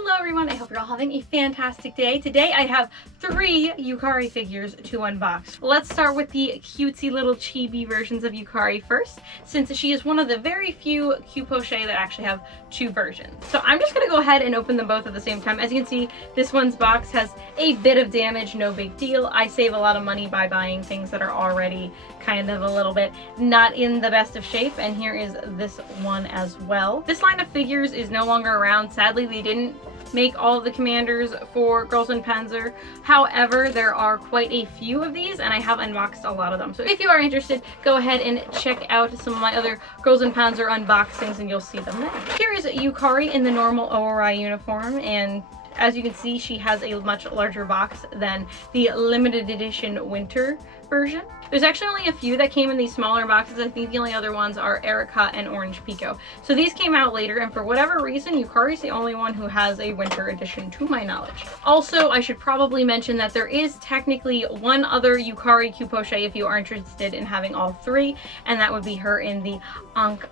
Hello everyone, I hope you're all having a fantastic day. Today I have 3 Yukari figures to unbox. Let's start with the cutesy little chibi versions of Yukari first, since she is one of the very few Cu-Poche that actually have 2 versions. So I'm just gonna go ahead and open them both at the same time. As you can see, this one's box has a bit of damage, no big deal. I save a lot of money by buying things that are already kind of a little bit not in the best of shape, and here is this one as well. This line of figures is no longer around. Sadly, they didn't make all of the commanders for Girls in Panzer. However, there are quite a few of these and I have unboxed a lot of them. So if you are interested, go ahead and check out some of my other Girls in Panzer unboxings and you'll see them there. Here is Yukari in the normal ORI uniform, and as you can see, she has a much larger box than the limited edition winter version. There's actually only a few that came in these smaller boxes. I think the only other ones are Erica and Orange Pico. So these came out later, and for whatever reason, Yukari's the only one who has a winter edition to my knowledge. Also, I should probably mention that there is technically one other Yukari Cu-Poche if you are interested in having all 3, and that would be her in the Unk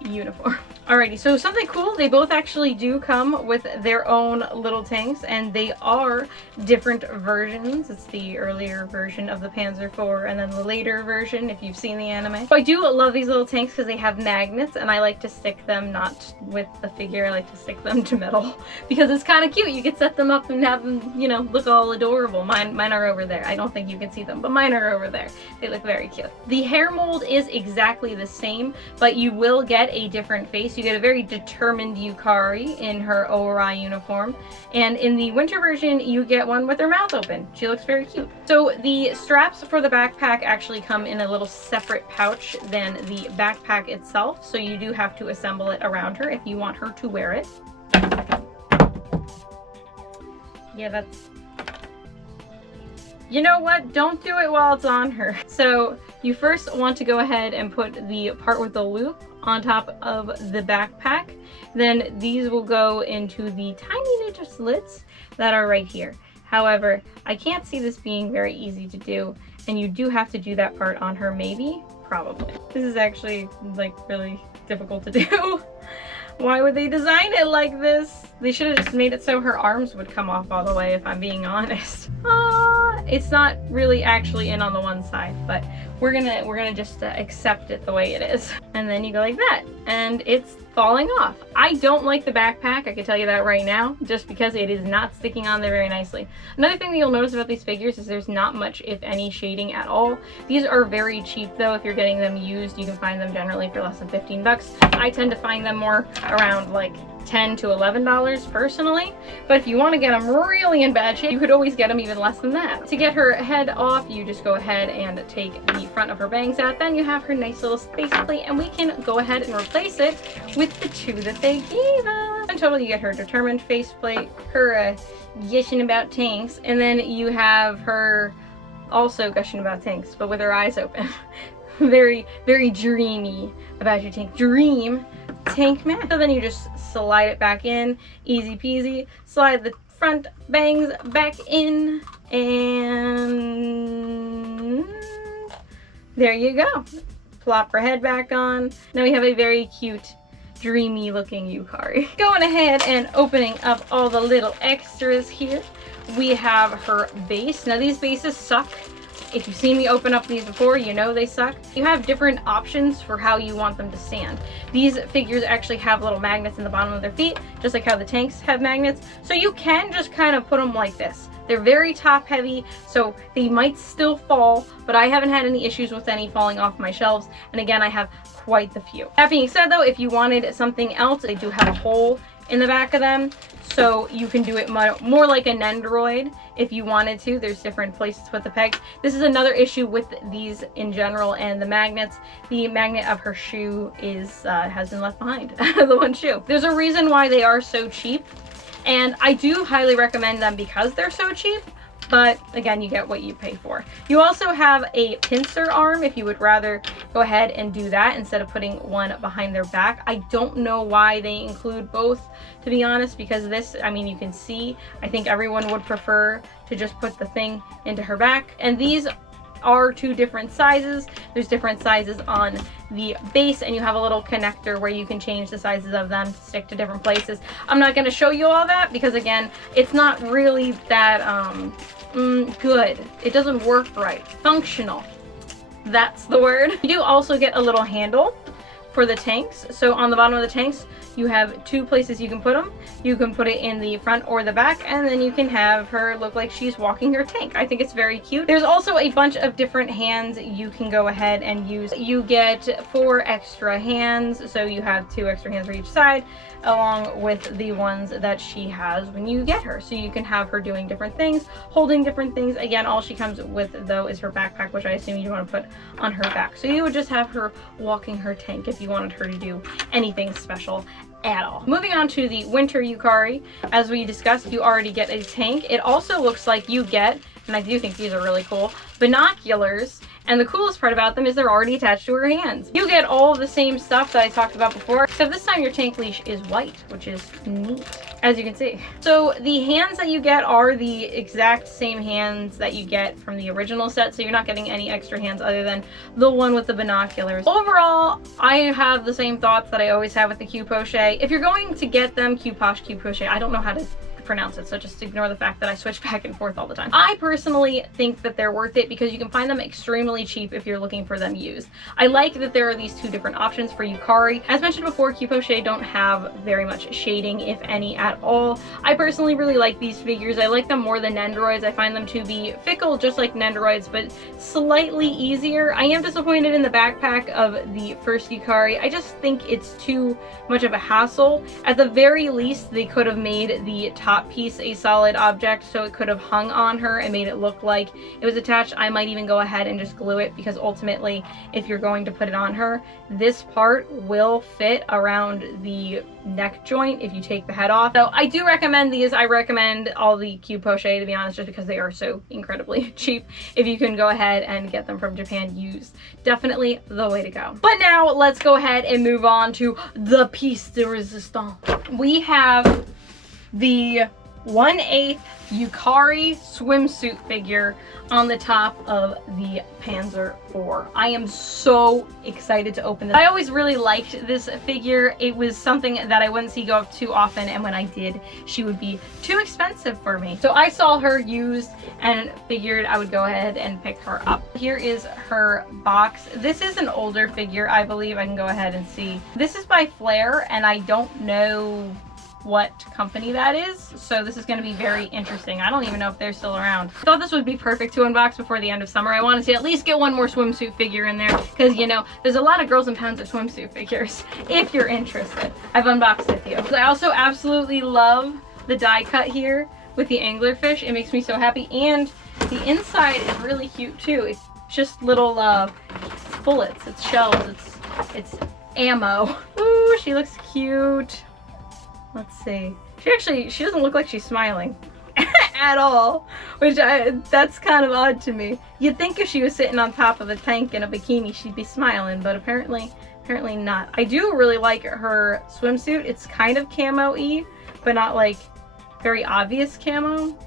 uniform. Alrighty, so something cool, they both actually do come with their own little tanks, and they are different versions. It's the earlier version of the Panzer IV and then the later version if you've seen the anime. So I do love these little tanks because they have magnets, and I like to stick them not with the figure, I like to stick them to metal because it's kind of cute. You could set them up and have them, you know, look all adorable. Mine are over there. I don't think you can see them, but mine are over there. They look very cute. The hair mold is exactly the same, but you will get a different face. You get a very determined Yukari in her ORI uniform, and in the winter version you get one with her mouth open. She looks very cute. So the straps for the backpack actually come in a little separate pouch than the backpack itself, so you do have to assemble it around her if you want her to wear it. Yeah, that's... You know what? Don't do it while it's on her. So you first want to go ahead and put the part with the loop on top of the backpack. Then these will go into the tiny little slits that are right here. However, I can't see this being very easy to do, and you do have to do that part on her, maybe? Probably. This is actually like really difficult to do. Why would they design it like this? They should have just made it so her arms would come off all the way, if I'm being honest. It's not really actually in on the one side, but we're gonna just accept it the way it is. And then you go like that, and it's falling off. I don't like the backpack, I can tell you that right now, just because it is not sticking on there very nicely. Another thing that you'll notice about these figures is there's not much, if any, shading at all. These are very cheap though. If you're getting them used, you can find them generally for less than 15 bucks. I tend to find them more around like $10 to $11 personally, but if you want to get them really in bad shape, you could always get them even less than that. To get her head off, you just go ahead and take the front of her bangs out. Then you have her nice little face plate, and we can go ahead and replace it with the 2 that they gave us. In total, you get her determined face plate, her gushing about tanks, and then you have her also gushing about tanks, but with her eyes open. Very, very dreamy about your tank. Dream tank mat. So then you just slide it back in, easy peasy. Slide the front bangs back in, and there you go. Plop her head back on. Now we have a very cute, dreamy looking Yukari. Going ahead and opening up all the little extras here. We have her base. Now these bases suck. If you've seen me open up these before, you know they suck. You have different options for how you want them to stand. These figures actually have little magnets in the bottom of their feet, just like how the tanks have magnets. So you can just kind of put them like this. They're very top heavy, so they might still fall, but I haven't had any issues with any falling off my shelves. And again, I have quite the few. That being said though, if you wanted something else, they do have a hole in the back of them, so you can do it more like a Nendoroid if you wanted to. There's different places to put the pegs. This is another issue with these in general, and the magnets. The magnet of her shoe is has been left behind. The one shoe. There's a reason why they are so cheap, and I do highly recommend them because they're so cheap. But again, you get what you pay for. You also have a pincer arm if you would rather go ahead and do that instead of putting one behind their back. I don't know why they include both, to be honest, because this, I mean, you can see, I think everyone would prefer to just put the thing into her back. And these are two different sizes. There's different sizes on the base, and you have a little connector where you can change the sizes of them to stick to different places. I'm not going to show you all that because, again, it's not really that good. It doesn't work right. Functional. That's the word. You do also get a little handle for the tanks. So on the bottom of the tanks, you have two places you can put them. You can put it in the front or the back, and then you can have her look like she's walking her tank. I think it's very cute. There's also a bunch of different hands you can go ahead and use. You get 4 extra hands, so you have 2 extra hands for each side, along with the ones that she has when you get her. So you can have her doing different things, holding different things. Again, all she comes with, though, is her backpack, which I assume you want to put on her back. So you would just have her walking her tank if you wanted her to do anything special at all. Moving on to the winter Yukari. As we discussed, you already get a tank. It also looks like you get, and I do think these are really cool, binoculars. And the coolest part about them is they're already attached to her hands. You get all the same stuff that I talked about before, except this time your tank leash is white, which is neat, as you can see. So the hands that you get are the exact same hands that you get from the original set, so you're not getting any extra hands other than the one with the binoculars. Overall, I have the same thoughts that I always have with the Cu-Poche. If you're going to get them, Cu-Poche, Cu-Poche, I don't know how to pronounce it, so just ignore the fact that I switch back and forth all the time. I personally think that they're worth it because you can find them extremely cheap if you're looking for them used. I like that there are these 2 different options for Yukari. As mentioned before, Cu-Poche don't have very much shading, if any at all. I personally really like these figures. I like them more than Nendoroids. I find them to be fickle just like Nendoroids, but slightly easier. I am disappointed in the backpack of the first Yukari. I just think it's too much of a hassle. At the very least, they could have made the top piece a solid object, so it could have hung on her and made it look like it was attached. I might even go ahead and just glue it, because ultimately, if you're going to put it on her, this part will fit around the neck joint if you take the head off. So I do recommend these. I recommend all the Cu-Poche, to be honest, just because they are so incredibly cheap. If you can go ahead and get them from Japan used, definitely the way to go. But now let's go ahead and move on to the piece de resistance. We have the 1/8 Yukari swimsuit figure on the top of the Panzer IV. I am so excited to open this. I always really liked this figure. It was something that I wouldn't see go up too often, and when I did, she would be too expensive for me. So I saw her used and figured I would go ahead and pick her up. Here is her box. This is an older figure, I believe. I can go ahead and see. This is by Flare, and I don't know what company that is, so this is going to be very interesting. I don't even know if they're still around. I thought this would be perfect to unbox before the end of summer. I wanted to at least get one more swimsuit figure in there, because, you know, there's a lot of Girls and Panzer swimsuit figures, if you're interested. I've unboxed a few. I also absolutely love the die cut here with the anglerfish. It makes me so happy, and the inside is really cute too. It's just little bullets, it's shells, it's ammo. Ooh, she looks cute. Let's see. She doesn't look like she's smiling at all, which that's kind of odd to me. You'd think if she was sitting on top of a tank in a bikini, she'd be smiling, but apparently not. I do really like her swimsuit. It's kind of camo-y, but not like very obvious camo.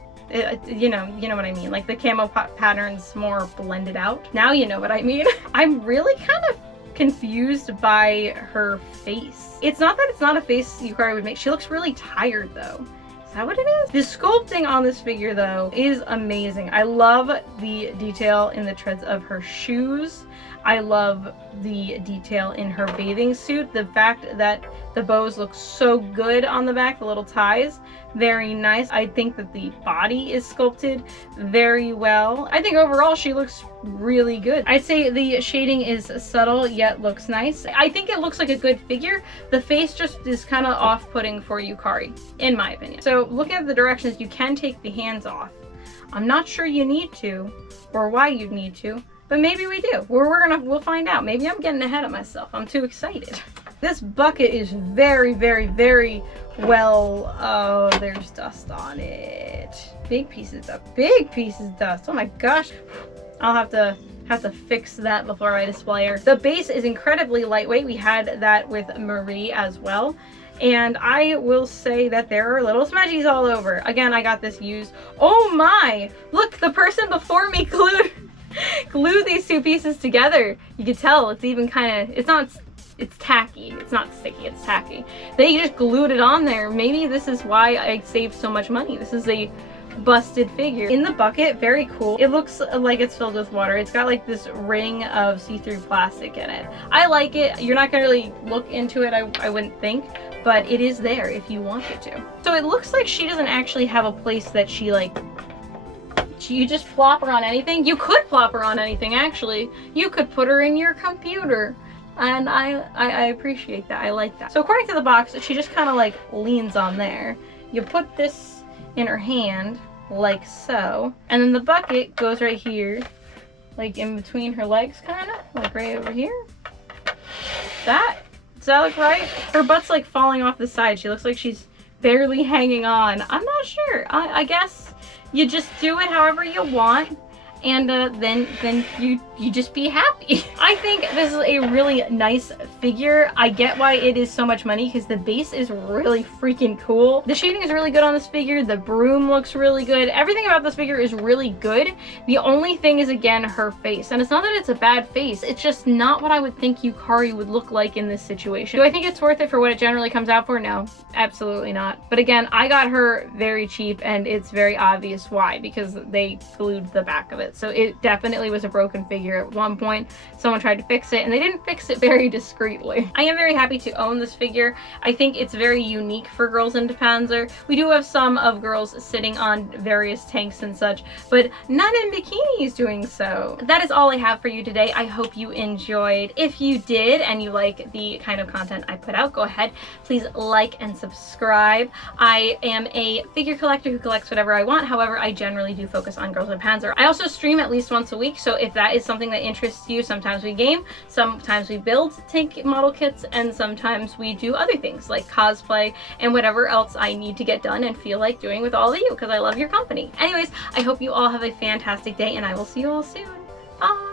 You know what I mean. Like the camo pattern's more blended out. Now you know what I mean. I'm really kind of confused by her face. It's not that it's not a face Yukari would make. She looks really tired though. Is that what it is? The sculpting on this figure though is amazing. I love the detail in the treads of her shoes. I love the detail in her bathing suit. The fact that the bows look so good on the back, the little ties, very nice. I think that the body is sculpted very well. I think overall she looks really good. I'd say the shading is subtle yet looks nice. I think it looks like a good figure. The face just is kind of off-putting for Yukari, in my opinion. So look at the directions. You can take the hands off. I'm not sure you need to, or why you'd need to, but maybe we do. We'll find out. Maybe I'm getting ahead of myself. I'm too excited. This bucket is very, very, very well, oh, there's dust on it. Big pieces of dust. Oh my gosh. I'll have to fix that before I display her. The base is incredibly lightweight. We had that with Marie as well. And I will say that there are little smudgies all over. Again, I got this used. Oh my! Look, the person before me glued glue these two pieces together. You can tell it's even kind of, it's tacky. It's not sticky, it's tacky. They just glued it on there. Maybe this is why I saved so much money. This is a busted figure. In the bucket, very cool. It looks like it's filled with water. It's got like this ring of see-through plastic in it. I like it. You're not gonna really look into it, I wouldn't think, but it is there if you wanted to. So it looks like she doesn't actually have a place that she like, you just plop her on anything. You could plop her on anything, actually. You could put her in your computer. And I appreciate that. I like that. So according to the box, she just kind of like leans on there. You put this in her hand, like so. And then the bucket goes right here, like in between her legs, kind of. Like right over here. Does that look right? Her butt's like falling off the side. She looks like she's barely hanging on. I'm not sure. I guess you just do it however you want. And then you just be happy. I think this is a really nice figure. I get why it is so much money because the base is really freaking cool. The shading is really good on this figure. The broom looks really good. Everything about this figure is really good. The only thing is, again, her face. And it's not that it's a bad face. It's just not what I would think Yukari would look like in this situation. Do I think it's worth it for what it generally comes out for? No, absolutely not. But again, I got her very cheap and it's very obvious why, because they glued the back of it. So it definitely was a broken figure at one point. Someone tried to fix it and they didn't fix it very discreetly. I am very happy to own this figure. I think it's very unique for girls into Panzer. We do have some of girls sitting on various tanks and such, but none in bikinis doing so. That is all I have for you today. I hope you enjoyed. If you did and you like the kind of content I put out, go ahead, please like and subscribe. I am a figure collector who collects whatever I want. However, I generally do focus on girls in Panzer. I also stream at least once a week, so if that is something that interests you, sometimes we game, sometimes we build tank model kits, and sometimes we do other things like cosplay and whatever else I need to get done and feel like doing with all of you because I love your company. Anyways, I hope you all have a fantastic day and I will see you all soon. Bye!